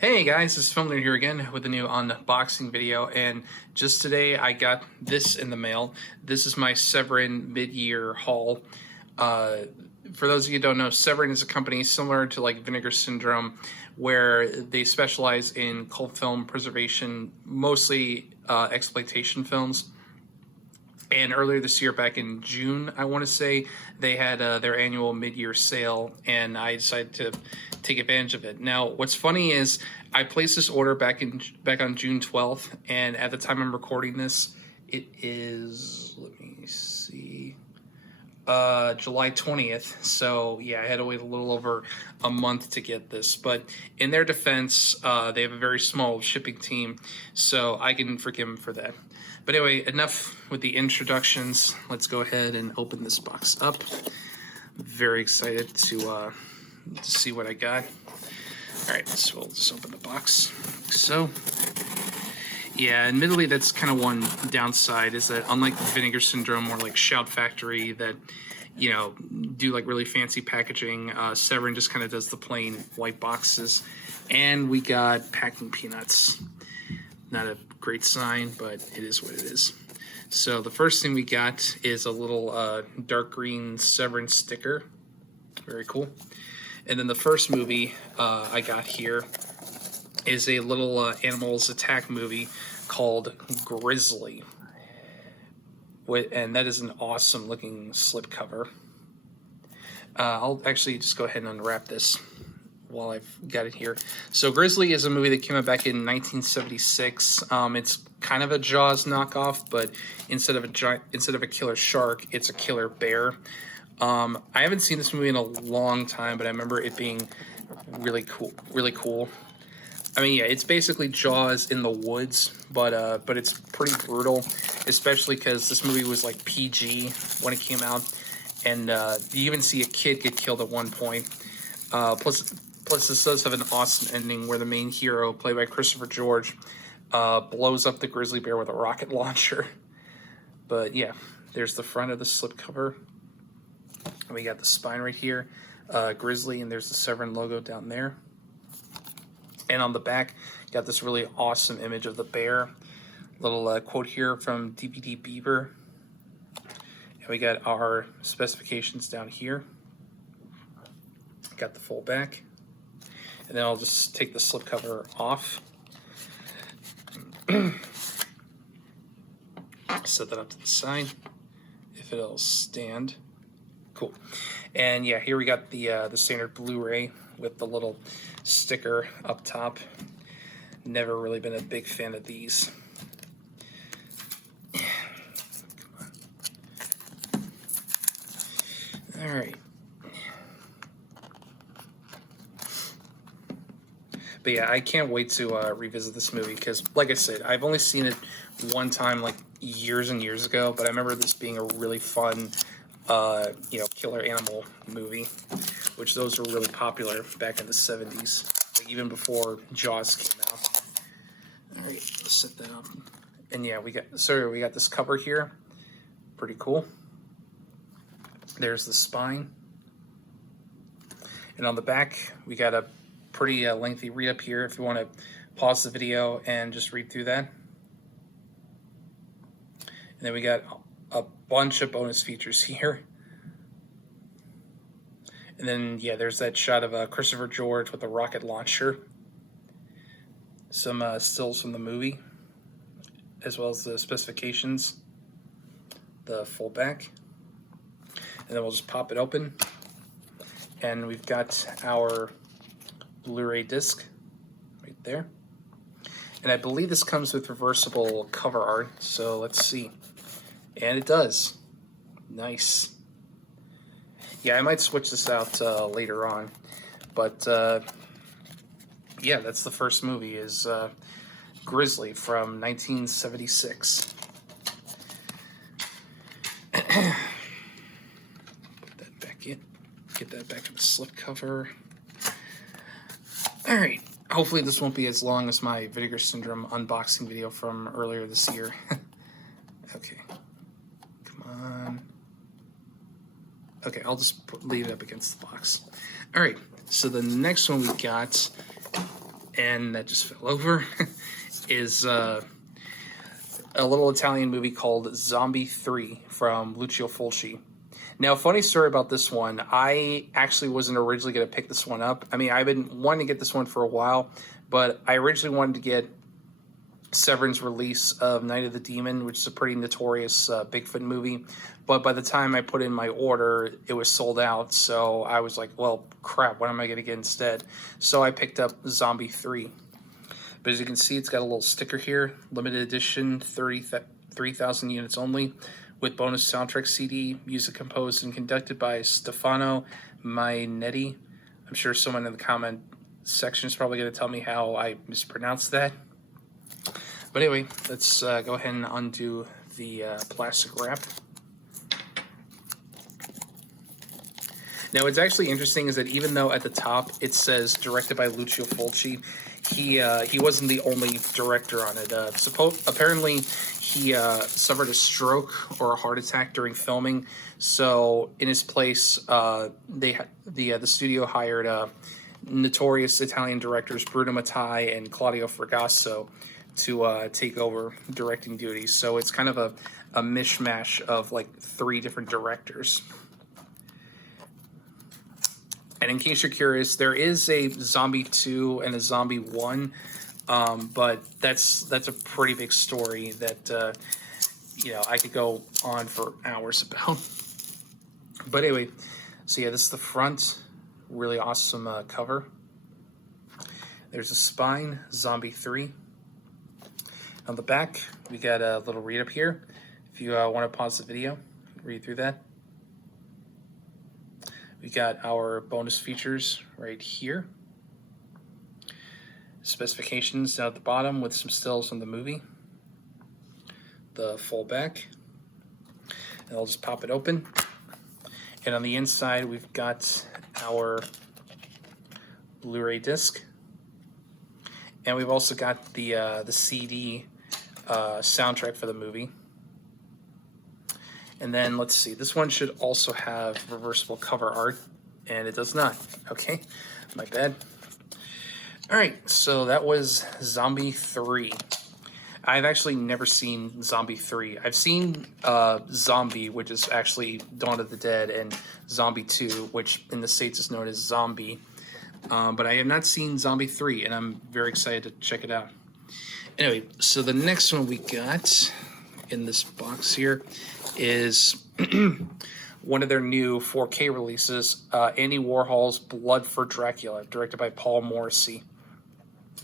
Hey guys, this is FilmNerd here again with a new unboxing video, and just today I got this in the mail. This is my Severin mid-year haul. For those of you who don't know, Severin is a company similar to like Vinegar Syndrome, where they specialize in cult film preservation, mostly exploitation films. And earlier this year, back in June, I want to say, they had their annual mid-year sale, and I decided to take advantage of it. Now, what's funny is I placed this order back on June 12th, and at the time I'm recording this, it is, let me see, July 20th. So yeah, I had to wait a little over a month to get this. But in their defense, they have a very small shipping team, so I can forgive them for that. But anyway, enough with the introductions. Let's go ahead and open this box up. Very excited to see what I got. All right, so we'll just open the box. So, yeah, admittedly, that's kind of one downside, is that unlike Vinegar Syndrome or like Shout Factory that, you know, do like really fancy packaging, Severin just kind of does the plain white boxes. And we got packing peanuts. Not a great sign, but it is what it is. So the first thing we got is a little dark green Severin sticker. Very cool. And then the first movie I got here is a little animals attack movie called Grizzly. And that is an awesome looking slipcover. I'll actually just go ahead and unwrap this while I've got it here. So Grizzly is a movie that came out back in 1976. It's kind of a Jaws knockoff, but instead of a killer shark, it's a killer bear. I haven't seen this movie in a long time, but I remember it being really cool. I mean, yeah, it's basically Jaws in the woods, but it's pretty brutal, especially because this movie was like PG when it came out, and you even see a kid get killed at one point. Plus, this does have an awesome ending where the main hero, played by Christopher George, blows up the grizzly bear with a rocket launcher. But yeah, there's the front of the slipcover. And we got the spine right here, Grizzly, and there's the Severin logo down there. And on the back, got this really awesome image of the bear. Little quote here from DVD Beaver. And we got our specifications down here. Got the full back. And then I'll just take the slipcover off. Set that up to the side, if it'll stand. Cool. And yeah, here we got the standard Blu-ray with the little sticker up top. Never really been a big fan of these. Come on. All right. But yeah, I can't wait to revisit this movie because, like I said, I've only seen it one time, like years and years ago. But I remember this being a really fun, killer animal movie, which those were really popular back in the 70s, like even before Jaws came out. All right, let's set that up. And yeah, we got this cover here, pretty cool. There's the spine, and on the back we got a pretty lengthy read up here if you want to pause the video and just read through that. And then we got a bunch of bonus features here. And then, yeah, there's that shot of Christopher George with a rocket launcher. Some stills from the movie, as well as the specifications, the full back. And then we'll just pop it open. And we've got our Blu-ray disc right there. And I believe this comes with reversible cover art, so let's see. And it does. Nice. Yeah, I might switch this out later on. But yeah, that's the first movie, is Grizzly from 1976. Put that back in. Get that back in the slipcover. All right. Hopefully this won't be as long as my Vinegar Syndrome unboxing video from earlier this year. Okay. Come on. Okay, I'll just leave it up against the box. All right. So the next one we got and that just fell over, is a little Italian movie called Zombie 3 from Lucio Fulci. Now, funny story about this one. I actually wasn't originally going to pick this one up. I mean, I've been wanting to get this one for a while, but I originally wanted to get Severin's release of Night of the Demon, which is a pretty notorious Bigfoot movie. But by the time I put in my order, it was sold out. So I was like, well, crap, what am I going to get instead? So I picked up Zombie 3. But as you can see, it's got a little sticker here. Limited edition, 3,000 units only, with bonus soundtrack CD, music composed and conducted by Stefano Mainetti. I'm sure someone in the comment section is probably going to tell me how I mispronounced that. But anyway, let's go ahead and undo the plastic wrap. Now, what's actually interesting is that even though at the top it says directed by Lucio Fulci, he wasn't the only director on it. Apparently, he suffered a stroke or a heart attack during filming. So in his place, the studio hired notorious Italian directors Bruno Mattei and Claudio Fragasso to take over directing duties. So it's kind of a mishmash of like 3 different directors. And in case you're curious, there is a Zombie 2 and a Zombie 1, but that's a pretty big story that I could go on for hours about. But anyway, so yeah, this is the front. Really awesome cover. There's a spine, Zombie 3. On the back, we got a little read up here. If you want to pause the video, read through that. We got our bonus features right here. Specifications down at the bottom with some stills from the movie. The full back. And I'll just pop it open. And on the inside, we've got our Blu-ray disc. And we've also got the CD soundtrack for the movie. And then let's see, this one should also have reversible cover art, and it does not. Okay, my bad. All right, so that was Zombie 3. I've actually never seen Zombie 3. I've seen Zombie, which is actually Dawn of the Dead, and Zombie 2, which in the States is known as Zombie. But I have not seen Zombie 3, and I'm very excited to check it out. Anyway, so the next one we got in this box here is one of their new 4K releases, Andy Warhol's Blood for Dracula, directed by Paul Morrissey.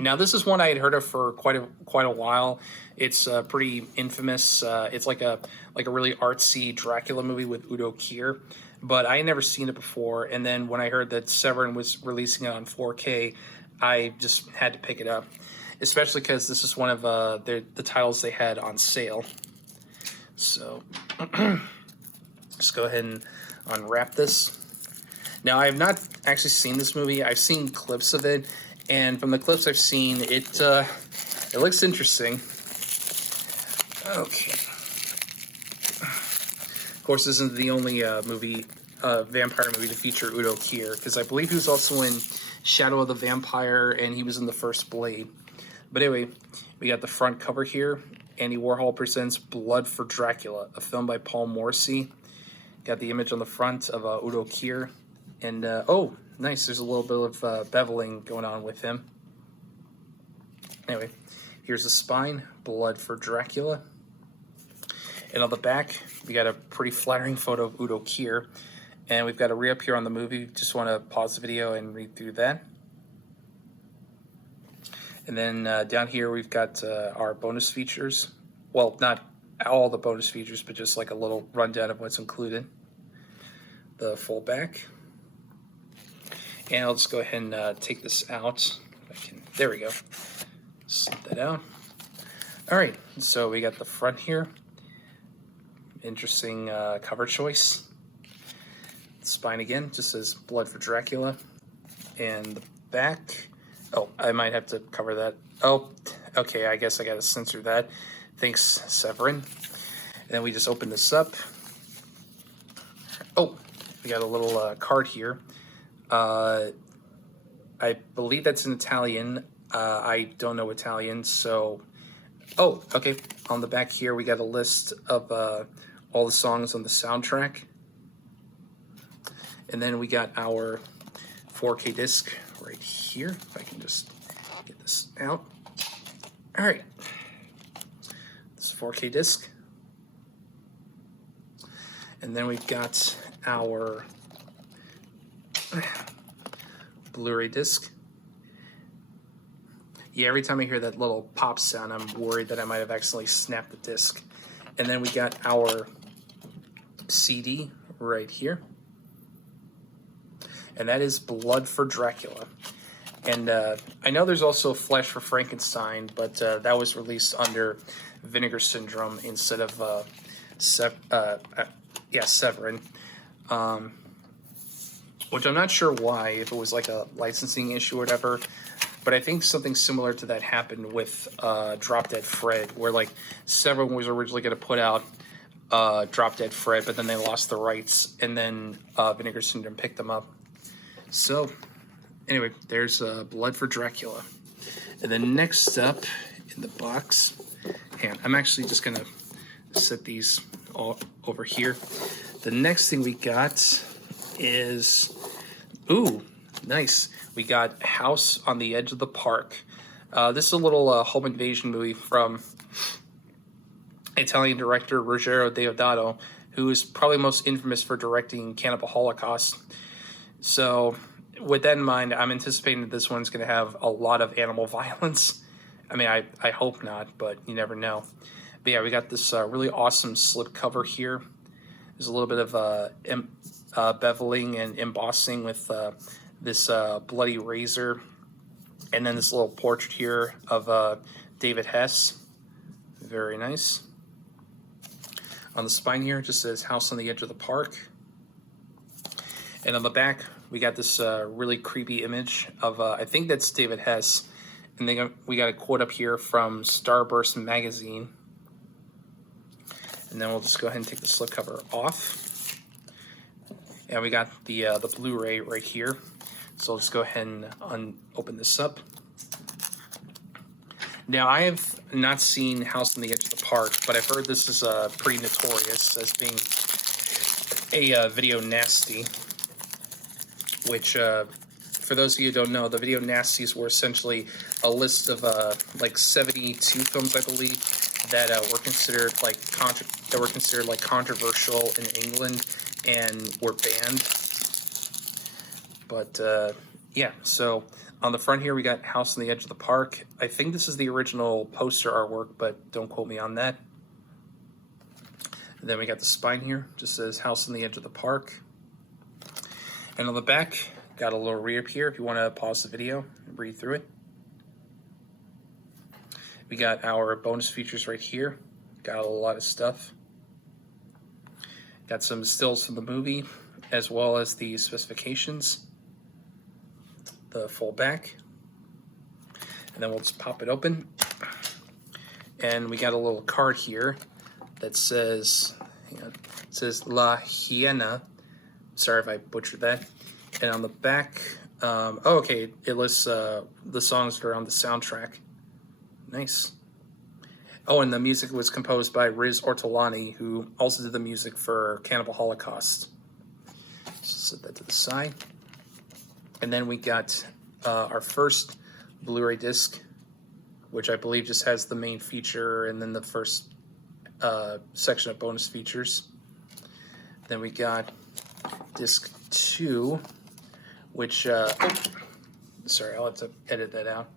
Now, this is one I had heard of for quite a while. It's pretty infamous. It's like a really artsy Dracula movie with Udo Kier, but I had never seen it before. And then when I heard that Severin was releasing it on 4K, I just had to pick it up, especially because this is one of the titles they had on sale. So let's go ahead and unwrap this. Now, I have not actually seen this movie. I've seen clips of it, and from the clips I've seen, it looks interesting. Okay. Of course, this isn't the only vampire movie to feature Udo Kier, because I believe he was also in Shadow of the Vampire, and he was in the first Blade. But anyway, we got the front cover here. Andy Warhol presents Blood for Dracula, a film by Paul Morrissey. Got the image on the front of Udo Kier. And, oh, nice, there's a little bit of beveling going on with him. Anyway, here's the spine, Blood for Dracula. And on the back, we got a pretty flattering photo of Udo Kier. And we've got a re-up here on the movie. Just want to pause the video and read through that. And then down here we've got our bonus features. Well, not all the bonus features, but just like a little rundown of what's included. The full back. And I'll just go ahead and take this out. There we go. Slip that out. All right, so we got the front here. Interesting cover choice. The spine again just says Blood for Dracula. And the back. Oh, I might have to cover that. Oh, okay, I guess I gotta censor that. Thanks, Severin. And then we just open this up. Oh, we got a little card here. I believe that's in Italian. I don't know Italian, so... Oh, okay. On the back here, we got a list of all the songs on the soundtrack. And then we got our 4K disc right here. If I can just get this out. All right. This is a 4K disc. And then we've got our Blu-ray disc. Yeah, every time I hear that little pop sound, I'm worried that I might have accidentally snapped the disc. And then we got our CD right here. And that is Blood for Dracula. And I know there's also Flesh for Frankenstein, but that was released under Vinegar Syndrome instead of Severin. Which I'm not sure why, if it was like a licensing issue or whatever. But I think something similar to that happened with Drop Dead Fred, where like Severin was originally going to put out Drop Dead Fred, but then they lost the rights, and then Vinegar Syndrome picked them up. So, anyway, there's Blood for Dracula. And then next up in the box, and I'm actually just going to set these all over here. The next thing we got is, ooh, nice. We got House on the Edge of the Park. This is a little home invasion movie from Italian director Ruggero Deodato, who is probably most infamous for directing Cannibal Holocaust. So with that in mind, I'm anticipating that this one's going to have a lot of animal violence. I mean, I hope not, but you never know. But yeah, we got this really awesome slip cover here. There's a little bit of beveling and embossing with this bloody razor, and then this little portrait here of David Hess. Very nice. On the spine here, it just says House on the Edge of the Park. And on the back, we got this really creepy image of, I think that's David Hess. And we got a quote up here from Starburst magazine. And then we'll just go ahead and take the slipcover off. And we got the Blu-ray right here. So let's go ahead and open this up. Now, I have not seen House on the Edge of the Park, but I've heard this is pretty notorious as being a video nasty. Which, for those of you who don't know, the video nasties were essentially a list of like 72 films, I believe, that were considered like controversial in England and were banned. But yeah, so on the front here we got House on the Edge of the Park. I think this is the original poster artwork, but don't quote me on that. And then we got the spine here, just says House on the Edge of the Park. And on the back, got a little read up here if you want to pause the video and read through it. We got our bonus features right here. Got a lot of stuff. Got some stills from the movie, as well as the specifications. The full back. And then we'll just pop it open. And we got a little card here that says, it says La Hiena. Sorry if I butchered that. And on the back, oh, okay, it lists the songs that are on the soundtrack. Nice. Oh, and the music was composed by Riz Ortolani, who also did the music for Cannibal Holocaust. So set that to the side. And then we got our first Blu-ray disc, which I believe just has the main feature and then the first section of bonus features. Then we got disc 2, which, sorry, I'll have to edit that out.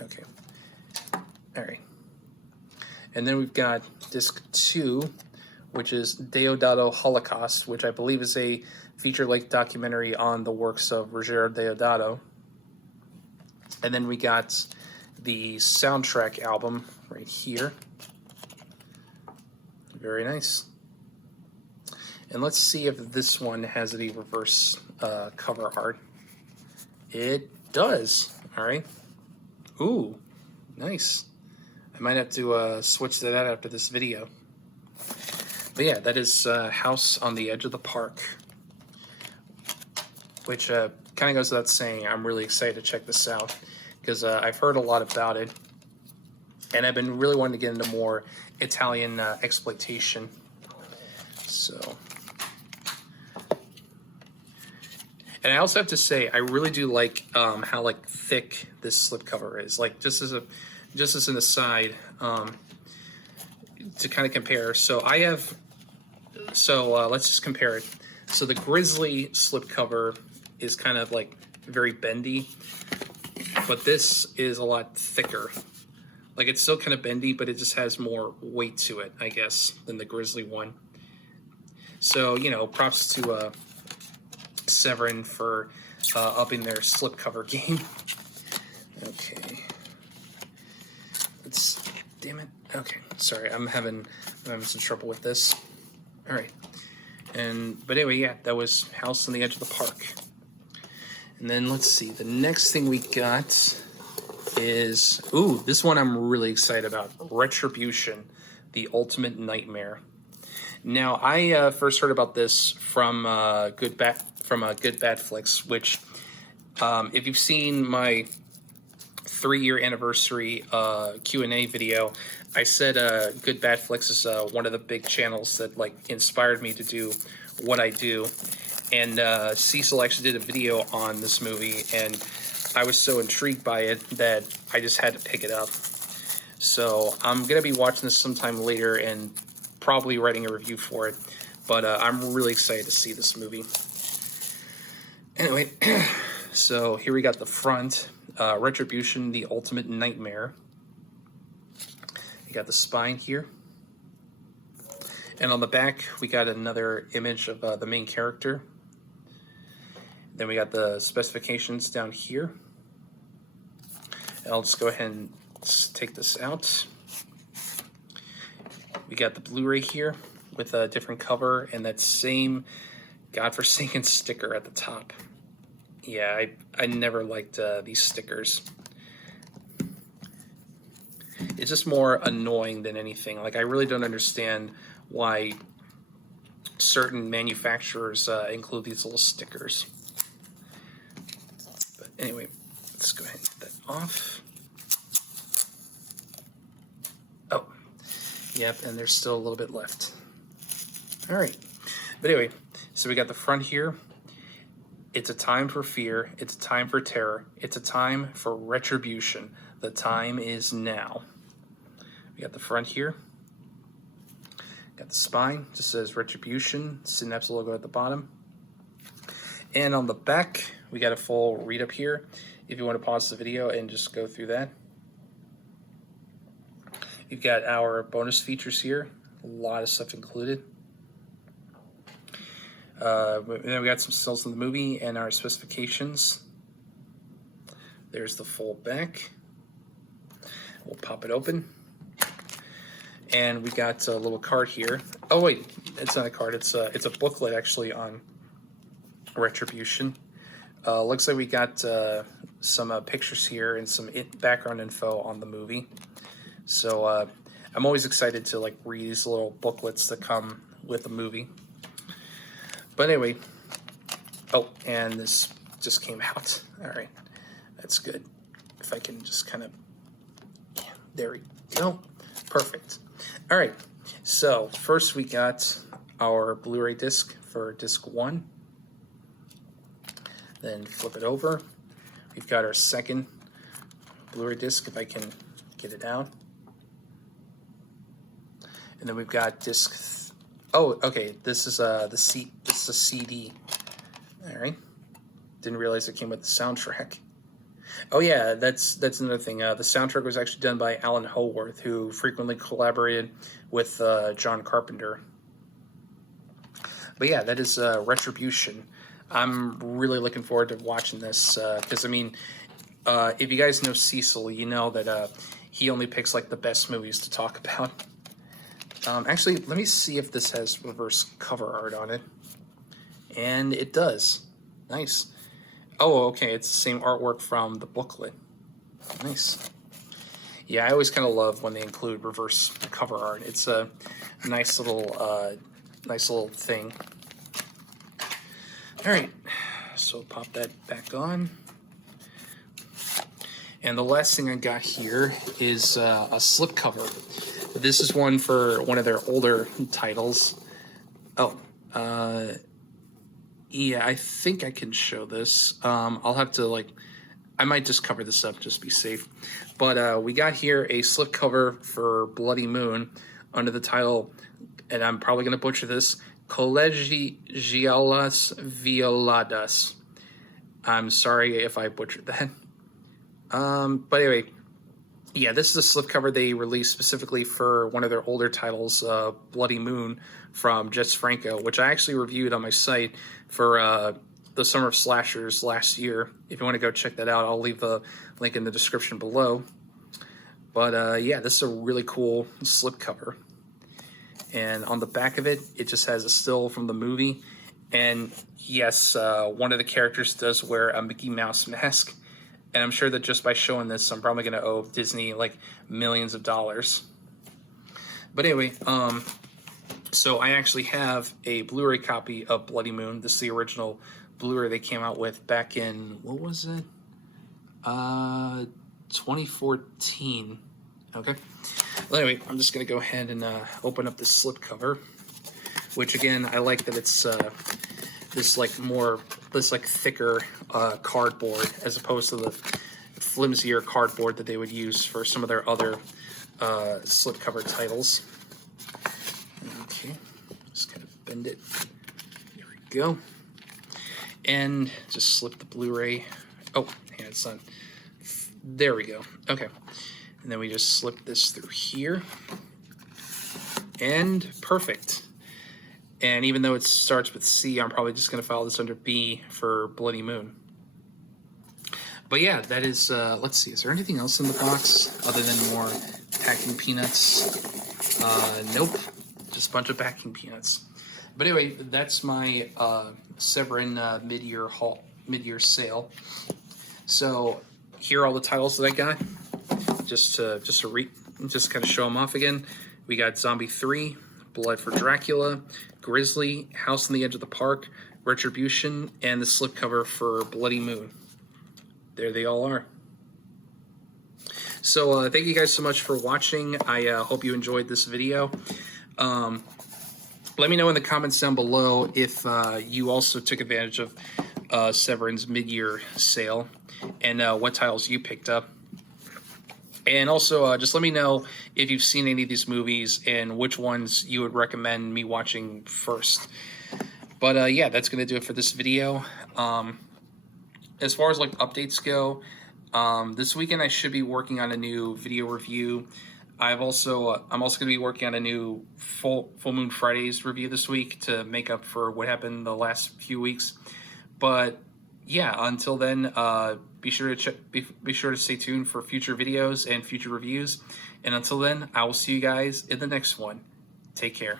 Okay. All right. And then we've got disc 2, which is Deodato Holocaust, which I believe is a feature-length documentary on the works of Ruggero Deodato. And then we got the soundtrack album right here. Very nice. And let's see if this one has any reverse cover art. It does. All right. Ooh, nice. I might have to switch that out after this video. But yeah, that is House on the Edge of the Park, which kind of goes without saying, I'm really excited to check this out because I've heard a lot about it, and I've been really wanting to get into more Italian exploitation. So, and I also have to say, I really do like how like thick this slipcover is. Like just as an aside, to kind of compare. So I have, let's just compare it. So the Grizzly slipcover is kind of like very bendy, but this is a lot thicker. Like it's still kind of bendy, but it just has more weight to it, I guess, than the Grizzly one. So, you know, props to Severin for upping their slipcover game. Okay. Damn it. Okay, sorry, I'm having some trouble with this. All right. But anyway, yeah, that was House on the Edge of the Park. And then let's see, the next thing we got is, ooh, this one I'm really excited about. Retribution, the Ultimate Nightmare. Now, I first heard about this from Good Bad Flicks, which, if you've seen my 3-year anniversary Q&A video, I said Good Bad Flicks is one of the big channels that like inspired me to do what I do. And Cecil actually did a video on this movie, and I was so intrigued by it that I just had to pick it up. So I'm gonna be watching this sometime later and probably writing a review for it. But I'm really excited to see this movie. Anyway, so here we got the front. Retribution, the Ultimate Nightmare. You got the spine here. And on the back, we got another image of the main character. Then we got the specifications down here. And I'll just go ahead and take this out. We got the Blu-ray here with a different cover and that same godforsaken sticker at the top. Yeah, I never liked these stickers. It's just more annoying than anything. Like, I really don't understand why certain manufacturers include these little stickers. But anyway, let's go ahead and get that off. Oh, yep, and there's still a little bit left. All right, but anyway, so we got the front here. It's a time for fear. It's a time for terror. It's a time for retribution. The time is now. We got the front here. Got the spine. Just says Retribution. Synapse logo at the bottom. And on the back, we got a full read up here. If you want to pause the video and just go through that. You've got our bonus features here. A lot of stuff included. Then we got some stills in the movie and our specifications. There's the full back. We'll pop it open. And we got a little card here. Oh wait, it's not a card. It's a booklet actually on Retribution. Looks like we got some pictures here and some background info on the movie. So I'm always excited to like read these little booklets that come with the movie. But anyway, oh, and this just came out. All right, that's good. If I can just kind of, yeah, there we go. Perfect. All right, so first we got our Blu-ray disc for disc 1. Then flip it over. We've got our second Blu-ray disc, if I can get it out. And then we've got disc. Oh, okay. This is this is a CD. All right. Didn't realize it came with the soundtrack. Oh yeah, that's another thing. The soundtrack was actually done by Alan Howarth, who frequently collaborated with John Carpenter. But yeah, that is Retribution. I'm really looking forward to watching this because I mean, if you guys know Cecil, you know that he only picks like the best movies to talk about. Actually, let me see if this has reverse cover art on it. And it does. Nice. Oh, okay, it's the same artwork from the booklet. Nice. Yeah, I always kind of love when they include reverse cover art. It's a nice little thing. All right, So pop that back on. And the last thing I got here is a slipcover. This is one for one of their older titles. Oh, yeah, I think I can show this. I'll have to I might just cover this up just to be safe. But we got here a slipcover for Bloody Moon under the title, and I'm probably going to butcher this, Colegialas Violadas. I'm sorry if I butchered that. But anyway, yeah, this is a slipcover they released specifically for one of their older titles, Bloody Moon from Jess Franco, which I actually reviewed on my site for the Summer of Slashers last year. If you want to go check that out, I'll leave the link in the description below. But yeah, this is a really cool slipcover. And on the back of it, it just has a still from the movie. And yes, one of the characters does wear a Mickey Mouse mask. And I'm sure that just by showing this, I'm probably going to owe Disney like millions of dollars. But anyway, so I actually have a Blu-ray copy of Bloody Moon. This is the original Blu-ray they came out with back in, what was it? 2014. Okay. Well, anyway, I'm just going to go ahead and open up this slipcover, which again, I like that it's this thicker cardboard as opposed to the flimsier cardboard that they would use for some of their other slipcover titles. Okay, just kind of bend it. There we go. And just slip the Blu-ray. Oh, yeah, it's on. There we go. Okay. And then we just slip this through here. And perfect. And even though it starts with C, I'm probably just going to file this under B for Bloody Moon. But yeah, that is, let's see, is there anything else in the box other than more packing peanuts? Nope, just a bunch of packing peanuts. But anyway, that's my Severin mid-year mid-year sale. So here are all the titles that I got. Just to kind of show them off again. We got Zombie 3, Blood for Dracula, Grizzly, House on the Edge of the Park, Retribution, and the slipcover for Bloody Moon. There they all are. So thank you guys so much for watching. I hope you enjoyed this video. Let me know in the comments down below if you also took advantage of Severin's mid-year sale and what titles you picked up. And also, just let me know if you've seen any of these movies and which ones you would recommend me watching first. But yeah, that's going to do it for this video. As far as like updates go, this weekend I should be working on a new video review. I'm also going to be working on a new Full Moon Fridays review this week to make up for what happened the last few weeks. But yeah, until then, be sure to stay tuned for future videos and future reviews. And until then, I will see you guys in the next one. Take care.